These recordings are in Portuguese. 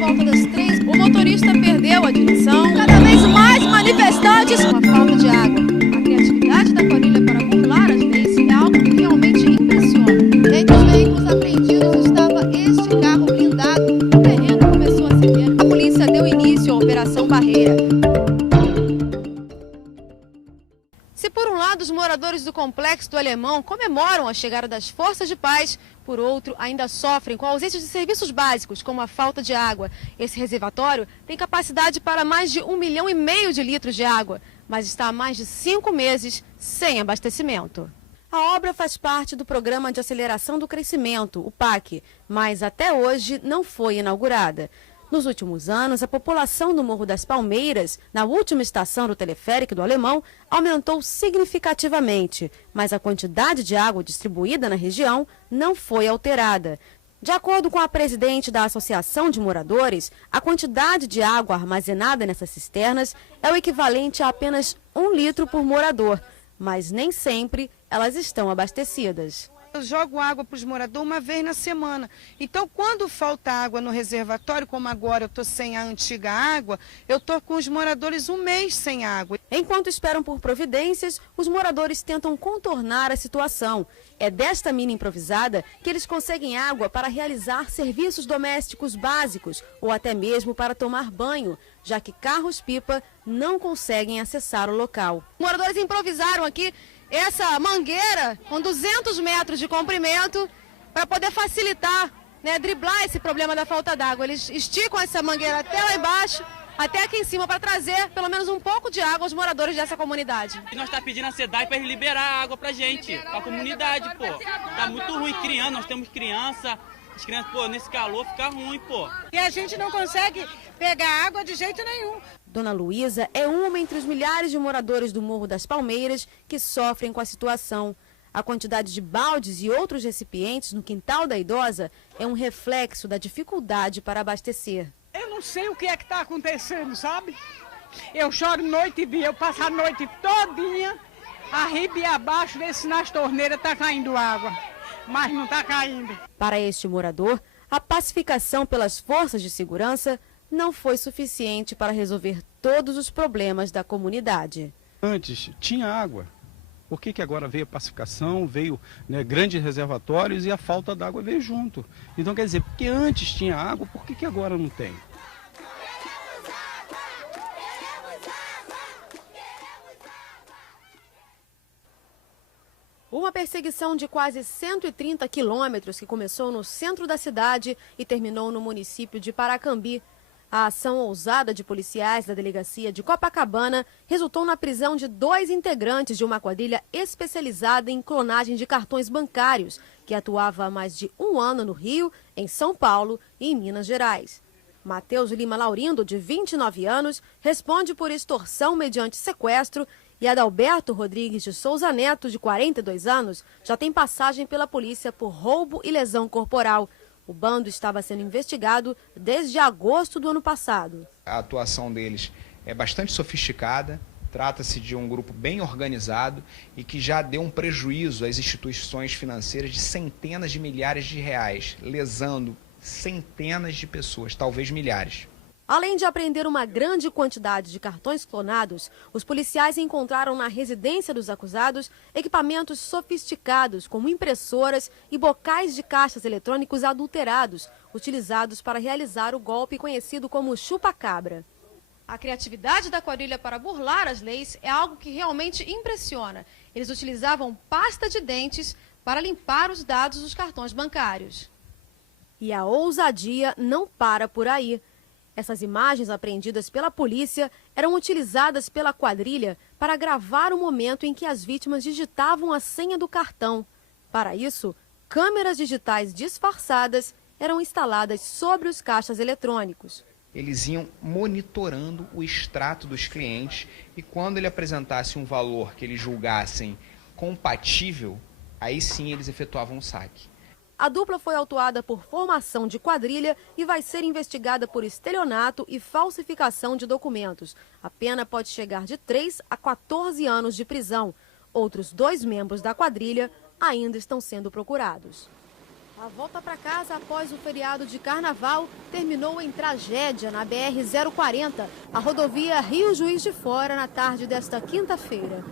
volta das 3, o motorista perdeu a direção. Cada vez mais manifestantes com a falta de água. A criatividade da quadrilha para burlar as leis é algo que realmente impressiona. Entre os veículos apreendidos estava este carro blindado. O terreno começou a ceder. A polícia deu início à Operação Barreira. Se por um lado os moradores do Complexo do Alemão comemoram a chegada das forças de paz, por outro ainda sofrem com a ausência de serviços básicos, como a falta de água. Esse reservatório tem capacidade para mais de 1,5 milhão de litros de água, mas está há mais de 5 meses sem abastecimento. A obra faz parte do Programa de Aceleração do Crescimento, o PAC, mas até hoje não foi inaugurada. Nos últimos anos, a população do Morro das Palmeiras, na última estação do teleférico do Alemão, aumentou significativamente, mas a quantidade de água distribuída na região não foi alterada. De acordo com a presidente da Associação de Moradores, a quantidade de água armazenada nessas cisternas é o equivalente a apenas 1 litro por morador, mas nem sempre elas estão abastecidas. Eu jogo água para os moradores uma vez na semana. Então, quando falta água no reservatório, como agora eu estou sem a antiga água, eu estou com os moradores 1 mês sem água. Enquanto esperam por providências, os moradores tentam contornar a situação. É desta mina improvisada que eles conseguem água para realizar serviços domésticos básicos ou até mesmo para tomar banho, já que carros-pipa não conseguem acessar o local. Os moradores improvisaram aqui essa mangueira com 200 metros de comprimento para poder facilitar, driblar esse problema da falta d'água. Eles esticam essa mangueira até lá embaixo, até aqui em cima, para trazer pelo menos um pouco de água aos moradores dessa comunidade. Nós estamos pedindo a SEDAI para liberar água para gente, para a comunidade, pô. Tá muito ruim, criança, nós temos criança. As crianças, pô, nesse calor fica ruim, pô. E a gente não consegue pegar água de jeito nenhum. Dona Luísa é uma entre os milhares de moradores do Morro das Palmeiras que sofrem com a situação. A quantidade de baldes e outros recipientes no quintal da idosa é um reflexo da dificuldade para abastecer. Eu não sei o que é que está acontecendo, sabe? Eu choro noite e dia, eu passo a noite todinha, arriba e abaixo, desse nas torneiras está caindo água. Mas não está caindo. Para este morador, a pacificação pelas forças de segurança não foi suficiente para resolver todos os problemas da comunidade. Antes tinha água. Por que agora veio a pacificação, veio grandes reservatórios e a falta d'água veio junto? Então quer dizer, porque antes tinha água, por que agora não tem? Uma perseguição de quase 130 quilômetros que começou no centro da cidade e terminou no município de Paracambi. A ação ousada de policiais da delegacia de Copacabana resultou na prisão de 2 integrantes de uma quadrilha especializada em clonagem de cartões bancários, que atuava há mais de 1 ano no Rio, em São Paulo e em Minas Gerais. Matheus Lima Laurindo, de 29 anos, responde por extorsão mediante sequestro, e Adalberto Rodrigues de Souza Neto, de 42 anos, já tem passagem pela polícia por roubo e lesão corporal. O bando estava sendo investigado desde agosto do ano passado. A atuação deles é bastante sofisticada, trata-se de um grupo bem organizado e que já deu um prejuízo às instituições financeiras de centenas de milhares de reais, lesando centenas de pessoas, talvez milhares. Além de apreender uma grande quantidade de cartões clonados, os policiais encontraram na residência dos acusados equipamentos sofisticados, como impressoras e bocais de caixas eletrônicos adulterados, utilizados para realizar o golpe conhecido como chupa-cabra. A criatividade da quadrilha para burlar as leis é algo que realmente impressiona. Eles utilizavam pasta de dentes para limpar os dados dos cartões bancários. E a ousadia não para por aí. Essas imagens apreendidas pela polícia eram utilizadas pela quadrilha para gravar o momento em que as vítimas digitavam a senha do cartão. Para isso, câmeras digitais disfarçadas eram instaladas sobre os caixas eletrônicos. Eles iam monitorando o extrato dos clientes e quando ele apresentasse um valor que eles julgassem compatível, aí sim eles efetuavam o saque. A dupla foi autuada por formação de quadrilha e vai ser investigada por estelionato e falsificação de documentos. A pena pode chegar de 3 a 14 anos de prisão. Outros 2 membros da quadrilha ainda estão sendo procurados. A volta para casa após o feriado de carnaval terminou em tragédia na BR-040, a rodovia Rio Juiz de Fora, na tarde desta quinta-feira.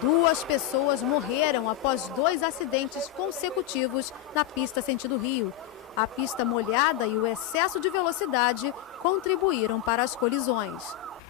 2 pessoas morreram após 2 acidentes consecutivos na pista sentido Rio. A pista molhada e o excesso de velocidade contribuíram para as colisões.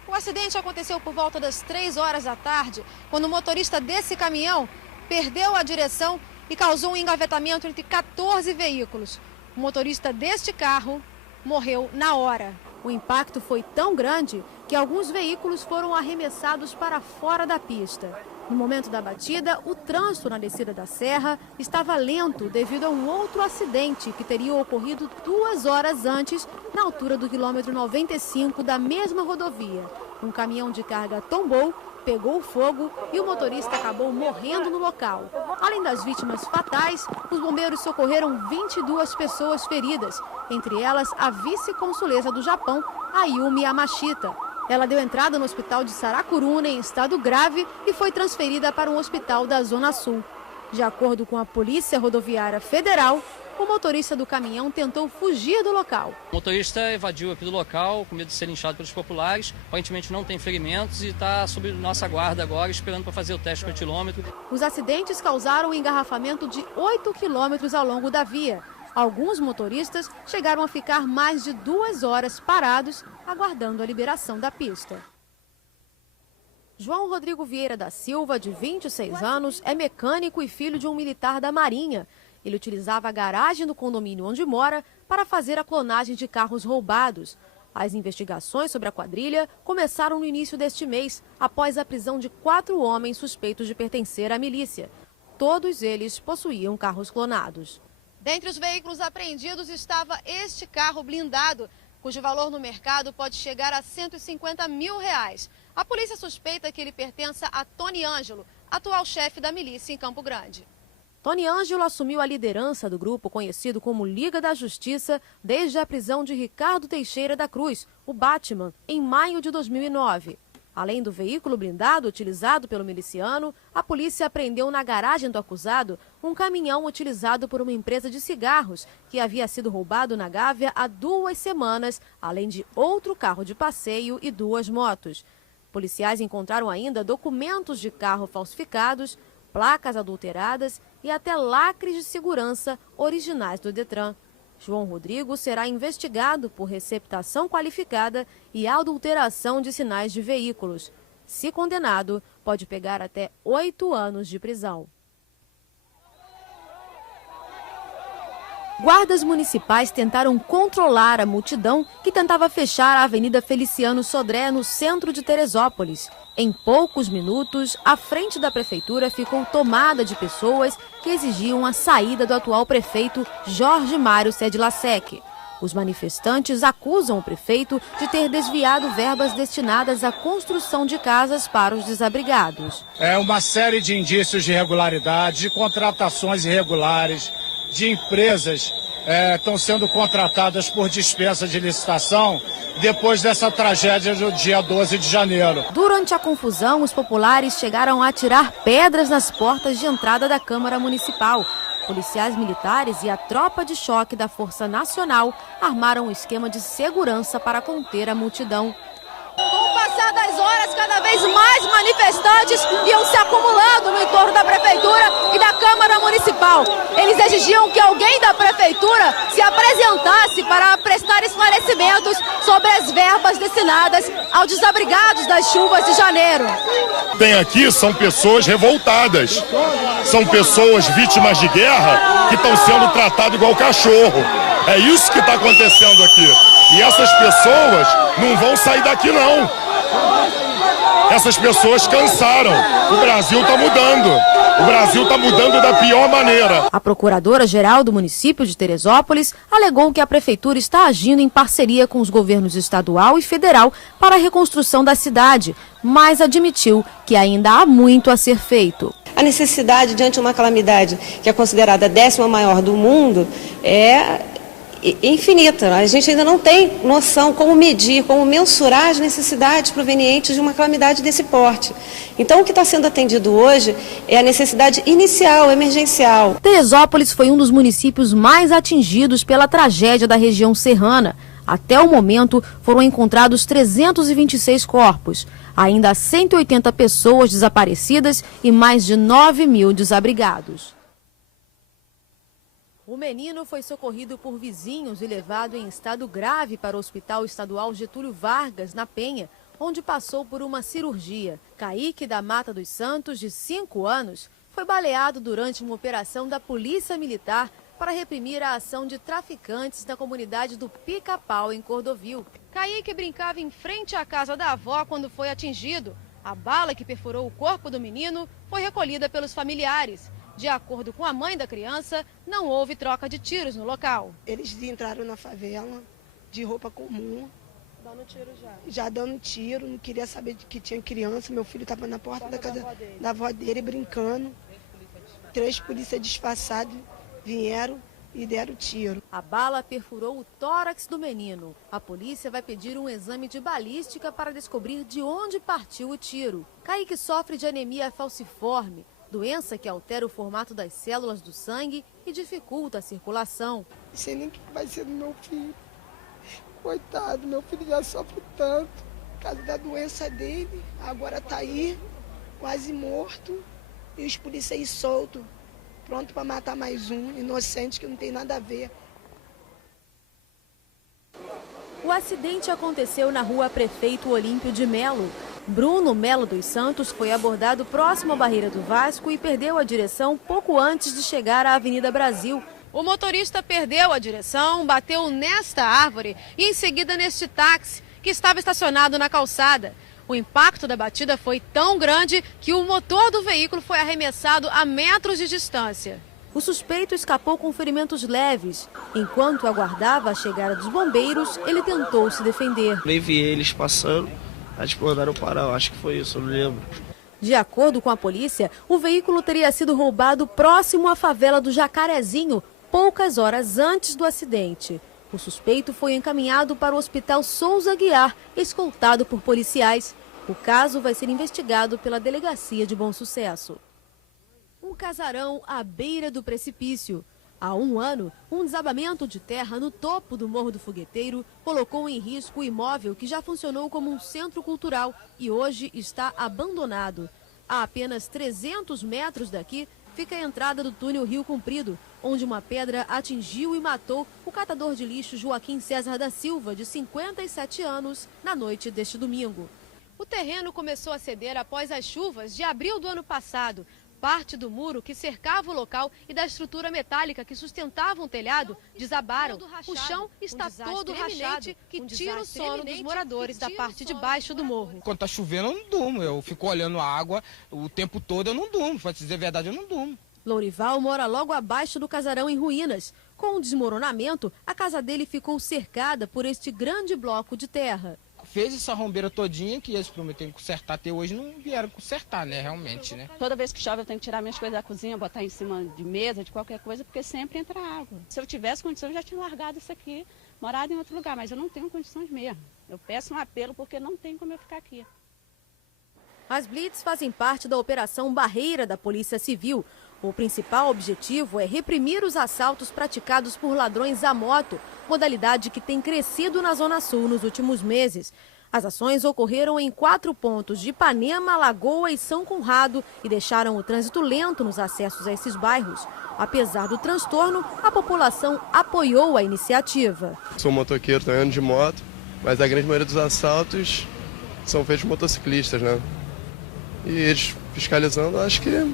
O acidente aconteceu por volta das 3 horas da tarde, quando o motorista desse caminhão perdeu a direção e causou um engavetamento entre 14 veículos. O motorista deste carro morreu na hora. O impacto foi tão grande que alguns veículos foram arremessados para fora da pista. No momento da batida, o trânsito na descida da serra estava lento devido a um outro acidente que teria ocorrido 2 horas antes, na altura do quilômetro 95 da mesma rodovia. Um caminhão de carga tombou, pegou fogo e o motorista acabou morrendo no local. Além das vítimas fatais, os bombeiros socorreram 22 pessoas feridas, entre elas a vice-consuleza do Japão, Ayumi Yamashita. Ela deu entrada no hospital de Saracuruna em estado grave e foi transferida para um hospital da Zona Sul. De acordo com a Polícia Rodoviária Federal, o motorista do caminhão tentou fugir do local. O motorista evadiu aqui do local com medo de ser linchado pelos populares. Aparentemente não tem ferimentos e está sob nossa guarda agora, esperando para fazer o teste com etilômetro. Os acidentes causaram um engarrafamento de 8 quilômetros ao longo da via. Alguns motoristas chegaram a ficar mais de 2 horas parados, aguardando a liberação da pista. João Rodrigo Vieira da Silva, de 26 anos, é mecânico e filho de um militar da Marinha. Ele utilizava a garagem do condomínio onde mora para fazer a clonagem de carros roubados. As investigações sobre a quadrilha começaram no início deste mês, após a prisão de 4 homens suspeitos de pertencer à milícia. Todos eles possuíam carros clonados. Dentre os veículos apreendidos estava este carro blindado, cujo valor no mercado pode chegar a R$150 mil. A polícia suspeita que ele pertença a Tony Ângelo, atual chefe da milícia em Campo Grande. Tony Ângelo assumiu a liderança do grupo conhecido como Liga da Justiça desde a prisão de Ricardo Teixeira da Cruz, o Batman, em maio de 2009. Além do veículo blindado utilizado pelo miliciano, a polícia apreendeu na garagem do acusado um caminhão utilizado por uma empresa de cigarros que havia sido roubado na Gávea há 2 semanas, além de outro carro de passeio e 2 motos. Policiais encontraram ainda documentos de carro falsificados, placas adulteradas e até lacres de segurança originais do Detran. João Rodrigo será investigado por receptação qualificada e adulteração de sinais de veículos. Se condenado, pode pegar até 8 anos de prisão. Guardas municipais tentaram controlar a multidão que tentava fechar a Avenida Feliciano Sodré, no centro de Teresópolis. Em poucos minutos, a frente da prefeitura ficou tomada de pessoas que exigiam a saída do atual prefeito Jorge Mário Sedlacek. Os manifestantes acusam o prefeito de ter desviado verbas destinadas à construção de casas para os desabrigados. É uma série de indícios de irregularidade, de contratações irregulares, de empresas estão sendo contratadas por dispensa de licitação depois dessa tragédia do dia 12 de janeiro. Durante a confusão, os populares chegaram a atirar pedras nas portas de entrada da Câmara Municipal. Policiais militares e a tropa de choque da Força Nacional armaram um esquema de segurança para conter a multidão. Com o passar das horas, cada vez mais manifestantes iam se acumulando no entorno da Prefeitura e da Câmara Municipal. Eles exigiam que alguém da Prefeitura se apresentasse para prestar esclarecimentos sobre as verbas destinadas aos desabrigados das chuvas de janeiro. Tem aqui são pessoas revoltadas, são pessoas vítimas de guerra que estão sendo tratadas igual cachorro. É isso que está acontecendo aqui. E essas pessoas não vão sair daqui, não. Essas pessoas cansaram. O Brasil está mudando. O Brasil está mudando da pior maneira. A procuradora-geral do município de Teresópolis alegou que a prefeitura está agindo em parceria com os governos estadual e federal para a reconstrução da cidade, mas admitiu que ainda há muito a ser feito. A necessidade diante de uma calamidade que é considerada a 10ª maior do mundo é infinita. A gente ainda não tem noção como medir, como mensurar as necessidades provenientes de uma calamidade desse porte. Então, o que está sendo atendido hoje é a necessidade inicial, emergencial. Teresópolis foi um dos municípios mais atingidos pela tragédia da região serrana. Até o momento, foram encontrados 326 corpos. Ainda há 180 pessoas desaparecidas e mais de 9.000 desabrigados. O menino foi socorrido por vizinhos e levado em estado grave para o Hospital Estadual Getúlio Vargas, na Penha, onde passou por uma cirurgia. Kaique da Mata dos Santos, de 5 anos, foi baleado durante uma operação da Polícia Militar para reprimir a ação de traficantes na comunidade do Pica-Pau, em Cordovil. Kaique brincava em frente à casa da avó quando foi atingido. A bala que perfurou o corpo do menino foi recolhida pelos familiares. De acordo com a mãe da criança, não houve troca de tiros no local. Eles entraram na favela de roupa comum. Dando tiro já? Já dando tiro, não queria saber de que tinha criança. Meu filho estava na porta da casa da avó dele brincando. 3 polícias disfarçados vieram e deram tiro. A bala perfurou o tórax do menino. A polícia vai pedir um exame de balística para descobrir de onde partiu o tiro. Kaique sofre de anemia falciforme, doença que altera o formato das células do sangue e dificulta a circulação. Não sei nem o que vai ser do meu filho. Coitado, meu filho já sofre tanto por causa da doença dele. Agora está aí, quase morto, e os policiais soltos, pronto para matar mais um, inocente, que não tem nada a ver. O acidente aconteceu na rua Prefeito Olímpio de Melo. Bruno Melo dos Santos foi abordado próximo à barreira do Vasco e perdeu a direção pouco antes de chegar à Avenida Brasil. O motorista perdeu a direção, bateu nesta árvore e em seguida neste táxi que estava estacionado na calçada. O impacto da batida foi tão grande que o motor do veículo foi arremessado a metros de distância. O suspeito escapou com ferimentos leves. Enquanto aguardava a chegada dos bombeiros, ele tentou se defender. Eu vi eles passando, eles mandaram parar, acho que foi isso, eu não lembro. De acordo com a polícia, o veículo teria sido roubado próximo à favela do Jacarezinho, poucas horas antes do acidente. O suspeito foi encaminhado para o Hospital Souza Aguiar, escoltado por policiais. O caso vai ser investigado pela Delegacia de Bom Sucesso. Um casarão à beira do precipício. Há 1 ano, um desabamento de terra no topo do Morro do Fogueteiro colocou em risco o imóvel que já funcionou como um centro cultural e hoje está abandonado. A apenas 300 metros daqui fica a entrada do túnel Rio Comprido, onde uma pedra atingiu e matou o catador de lixo Joaquim César da Silva, de 57 anos, na noite deste domingo. O terreno começou a ceder após as chuvas de abril do ano passado. Parte do muro que cercava o local e da estrutura metálica que sustentava o telhado desabaram. O chão está todo rachado, que tira o sono dos moradores da parte de baixo do morro. Quando está chovendo eu não durmo, eu fico olhando a água o tempo todo, eu não durmo, para dizer a verdade eu não durmo. Lourival mora logo abaixo do casarão em ruínas. Com o desmoronamento, a casa dele ficou cercada por este grande bloco de terra. Fez essa rombeira todinha que eles prometeram consertar, até hoje não vieram consertar, né, realmente, né? Toda vez que chove eu tenho que tirar minhas coisas da cozinha, botar em cima de mesa, de qualquer coisa, porque sempre entra água. Se eu tivesse condição, eu já tinha largado isso aqui, morado em outro lugar, mas eu não tenho condições mesmo. Eu peço um apelo porque não tem como eu ficar aqui. As blitz fazem parte da Operação Barreira da Polícia Civil. O principal objetivo é reprimir os assaltos praticados por ladrões à moto, modalidade que tem crescido na Zona Sul nos últimos meses. As ações ocorreram em 4 pontos de Ipanema, Lagoa e São Conrado e deixaram o trânsito lento nos acessos a esses bairros. Apesar do transtorno, a população apoiou a iniciativa. Sou motoqueiro, estou andando de moto, mas a grande maioria dos assaltos são feitos por motociclistas, né? E eles fiscalizando, acho que é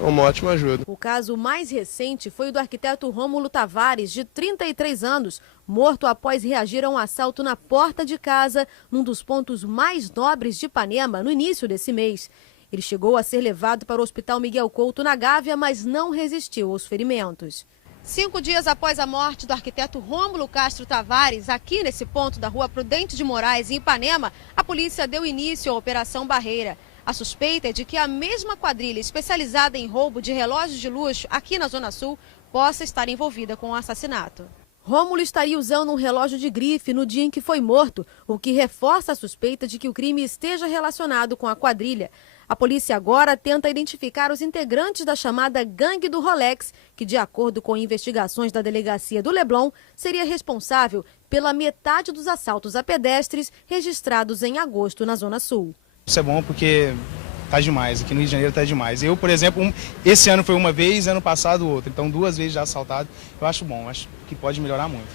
uma ótima ajuda. O caso mais recente foi o do arquiteto Rômulo Tavares, de 33 anos, morto após reagir a um assalto na porta de casa, num dos pontos mais nobres de Ipanema, no início desse mês. Ele chegou a ser levado para o Hospital Miguel Couto, na Gávea, mas não resistiu aos ferimentos. 5 dias após a morte do arquiteto Rômulo Castro Tavares, aqui nesse ponto da Rua Prudente de Moraes, em Ipanema, a polícia deu início à Operação Barreira. A suspeita é de que a mesma quadrilha especializada em roubo de relógios de luxo aqui na Zona Sul possa estar envolvida com o assassinato. Rômulo estaria usando um relógio de grife no dia em que foi morto, o que reforça a suspeita de que o crime esteja relacionado com a quadrilha. A polícia agora tenta identificar os integrantes da chamada Gangue do Rolex, que, de acordo com investigações da delegacia do Leblon, seria responsável pela metade dos assaltos a pedestres registrados em agosto na Zona Sul. Isso é bom porque tá demais, aqui no Rio de Janeiro tá demais. Eu, por exemplo, esse ano foi uma vez, ano passado outra, então 2 vezes já assaltado. Eu acho bom, acho que pode melhorar muito.